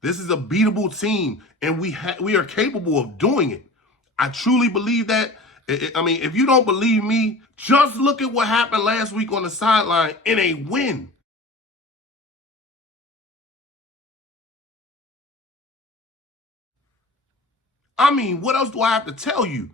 This is a beatable team, and we are capable of doing it. I truly believe that. I mean, if you don't believe me, just look at what happened last week on the sideline in a win. I mean, what else do I have to tell you?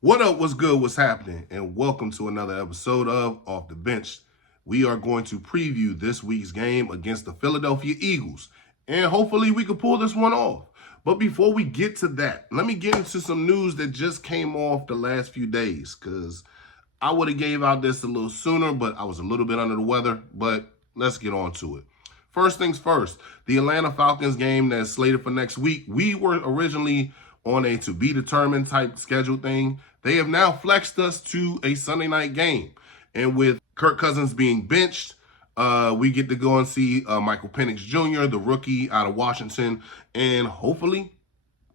What up? What's good? What's happening? And welcome to another episode of Off the Bench. We are going to preview this week's game against the Philadelphia Eagles, and hopefully we can pull this one off. But before we get to that, let me get into some news that just came off the last few days, because I would have gave out this a little sooner, but I was a little bit under the weather. But let's get on to it. First things first, the Atlanta Falcons game that's slated for next week. We were originally on a to be determined type schedule thing. They have now flexed us to a Sunday night game. And with Kirk Cousins being benched, we get to go and see Michael Penix Jr., the rookie out of Washington. And hopefully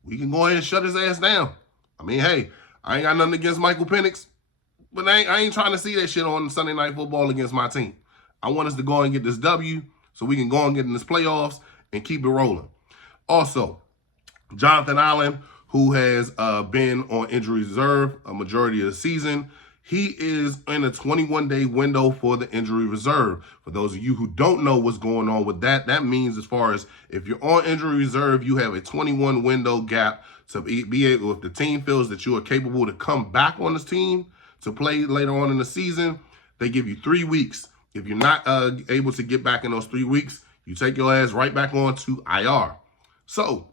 we can go ahead and shut his ass down. I mean, hey, I ain't got nothing against Michael Penix, but I ain't trying to see that shit on Sunday Night Football against my team. I want us to go and get this W so we can go and get in this playoffs and keep it rolling. Also, Jonathan Allen, who has been on injury reserve a majority of the season, he is in a 21-day window for the injury reserve. For those of you who don't know what's going on with that, that means as far as if you're on injury reserve, you have a 21 window gap to be able, if the team feels that you are capable to come back on this team to play later on in the season, they give you 3 weeks. If you're not able to get back in those 3 weeks, you take your ass right back on to IR. So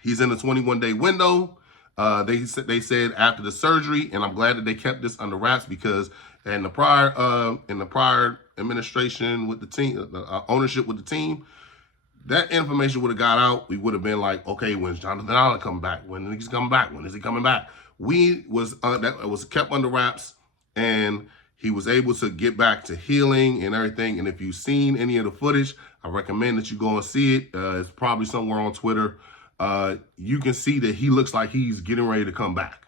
he's in a 21-day window. They said after the surgery, and I'm glad that they kept this under wraps, because in the prior administration with the team, ownership with the team, that information would have got out. We would have been like, okay, when's Jonathan Allen coming back? When is he coming back? When is he coming back? That was kept under wraps, and he was able to get back to healing and everything. And if you've seen any of the footage, I recommend that you go and see it. It's probably somewhere on Twitter. You can see that he looks like he's getting ready to come back.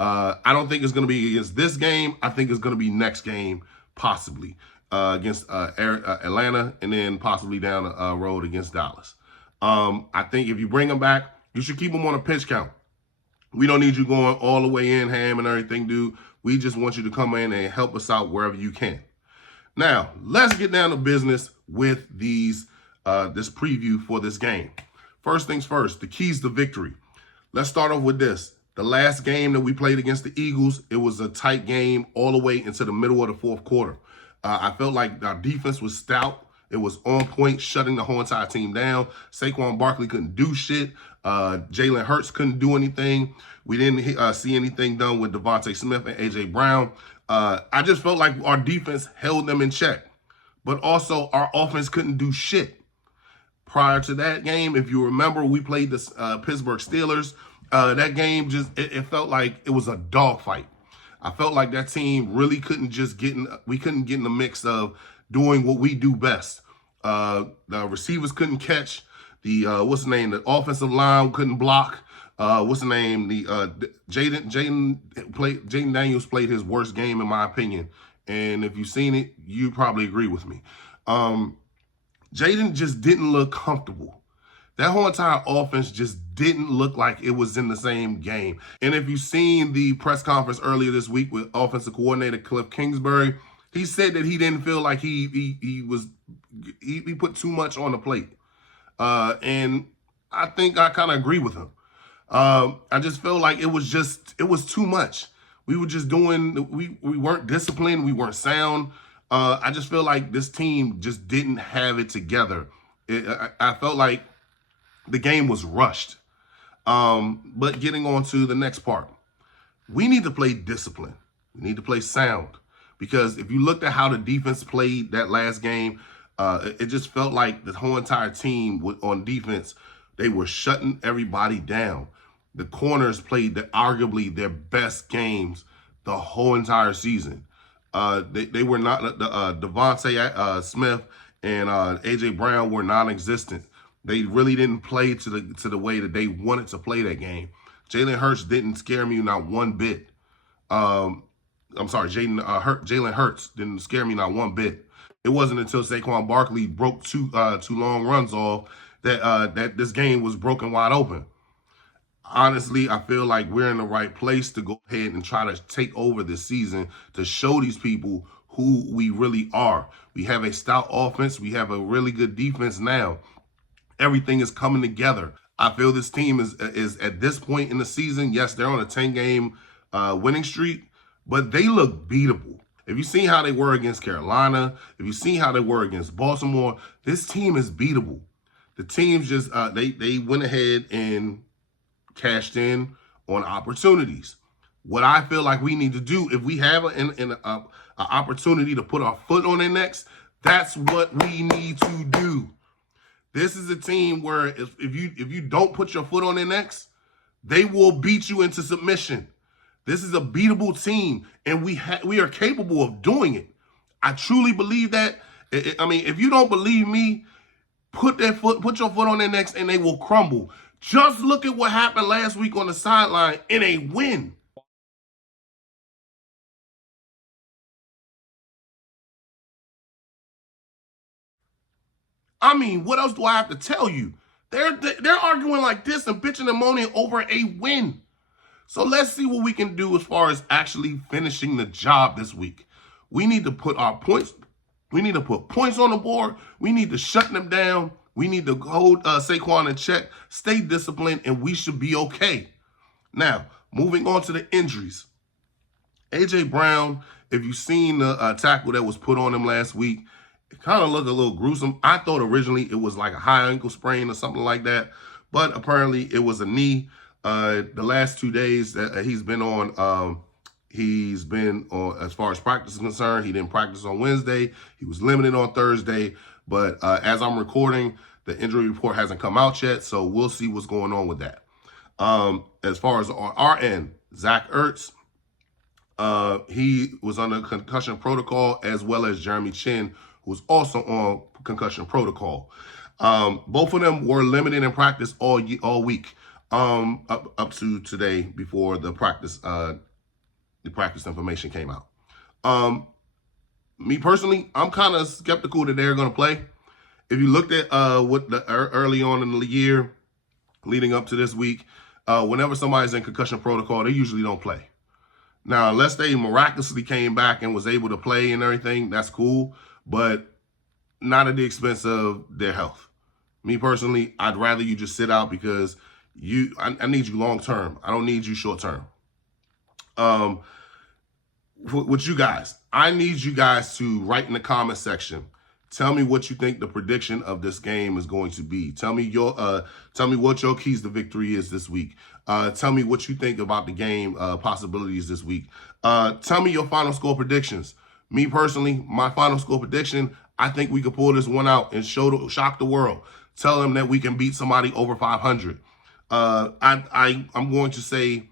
I don't think it's going to be against this game. I think it's going to be next game, possibly against Atlanta, and then possibly down the road against Dallas. I think if you bring him back, you should keep him on a pitch count. We don't need you going all the way in, ham and everything, dude. We just want you to come in and help us out wherever you can. Now, let's get down to business with this preview for this game. First things first, the keys to victory. Let's start off with this. The last game that we played against the Eagles, it was a tight game all the way into the middle of the fourth quarter. I felt like our defense was stout. It was on point, shutting the whole entire team down. Saquon Barkley couldn't do shit. Jalen Hurts couldn't do anything. We didn't see anything done with Devontae Smith and A.J. Brown. I just felt like our defense held them in check. But also, our offense couldn't do shit. Prior to that game, if you remember, we played the Pittsburgh Steelers. That game it felt like it was a dogfight. I felt like that team really couldn't get in the mix of doing what we do best. The receivers couldn't catch. The offensive line couldn't block. Jaden Daniels played his worst game in my opinion. And if you've seen it, you probably agree with me. Jaden just didn't look comfortable. That whole entire offense just didn't look like it was in the same game. And if you've seen the press conference earlier this week with offensive coordinator Cliff Kingsbury, he said that he didn't feel like he put too much on the plate. And I think I kind of agree with him. I just feel like it was too much. We were just we weren't disciplined. We weren't sound. I just feel like this team just didn't have it together. I felt like the game was rushed. But getting on to the next part, we need to play discipline. We need to play sound. Because if you looked at how the defense played that last game, It just felt like the whole entire team on defense, they were shutting everybody down. The corners played arguably their best games the whole entire season. They were not Devontae Smith and AJ Brown were non-existent. They really didn't play to the way that they wanted to play that game. Jalen Hurts didn't scare me not one bit. I'm sorry, Jalen Hurts didn't scare me not one bit. It wasn't until Saquon Barkley broke two long runs off that this game was broken wide open. Honestly, I feel like we're in the right place to go ahead and try to take over this season to show these people who we really are. We have a stout offense. We have a really good defense now. Everything is coming together. I feel this team is at this point in the season, yes, they're on a 10-game winning streak, but they look beatable. If you've seen how they were against Carolina, if you've seen how they were against Baltimore, this team is beatable. The teams just, they went ahead and cashed in on opportunities. What I feel like we need to do, if we have an opportunity to put our foot on their necks, that's what we need to do. This is a team where if you don't put your foot on their necks, they will beat you into submission. This is a beatable team, and we are capable of doing it. I truly believe that. I mean, if you don't believe me, put your foot on their necks, and they will crumble. Just look at what happened last week on the sideline in a win. I mean, what else do I have to tell you? They're arguing like this and bitching and moaning over a win. So let's see what we can do as far as actually finishing the job this week. We need to put our points. We need to put points on the board. We need to shut them down. We need to hold Saquon in check, stay disciplined, and we should be okay. Now, moving on to the injuries. AJ Brown, if you've seen the tackle that was put on him last week, it kind of looked a little gruesome. I thought originally it was like a high ankle sprain or something like that, but apparently it was a knee. The last 2 days that he's been on, as far as practice is concerned, he didn't practice on Wednesday. He was limited on Thursday, but as I'm recording, the injury report hasn't come out yet, so we'll see what's going on with that. As far as on our end, Zach Ertz, he was under concussion protocol, as well as Jeremy Chinn, who was also on concussion protocol. Both of them were limited in practice all week, up to today before the practice information came out. Me personally, I'm kind of skeptical that they're going to play. If you looked at what early on in the year, leading up to this week, whenever somebody's in concussion protocol, they usually don't play. Now, unless they miraculously came back and was able to play and everything, that's cool, but not at the expense of their health. Me personally, I'd rather you just sit out because I need you long term. I don't need you short term. With you guys, I need you guys to write in the comment section. Tell me what you think the prediction of this game is going to be. Tell me what your keys to victory is this week. Tell me what you think about the game possibilities this week. Tell me your final score predictions. Me personally, my final score prediction, I think we could pull this one out and shock the world. Tell them that we can beat somebody over 500. I'm going to say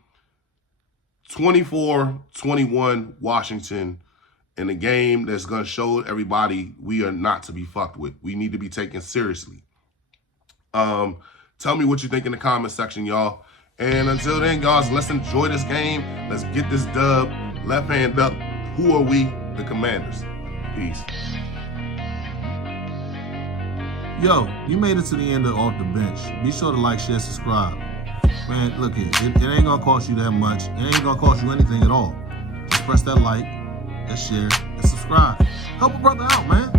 24-21 Washington in a game that's going to show everybody we are not to be fucked with. We need to be taken seriously. Tell me what you think in the comment section, y'all. And until then, guys, let's enjoy this game. Let's get this dub. Left hand up. Who are we? The Commanders. Peace. Yo, you made it to the end of Off the Bench. Be sure to like, share, subscribe. Man, look here. It ain't going to cost you that much. It ain't going to cost you anything at all. Just press that like, that share, and subscribe. Help a brother out, man.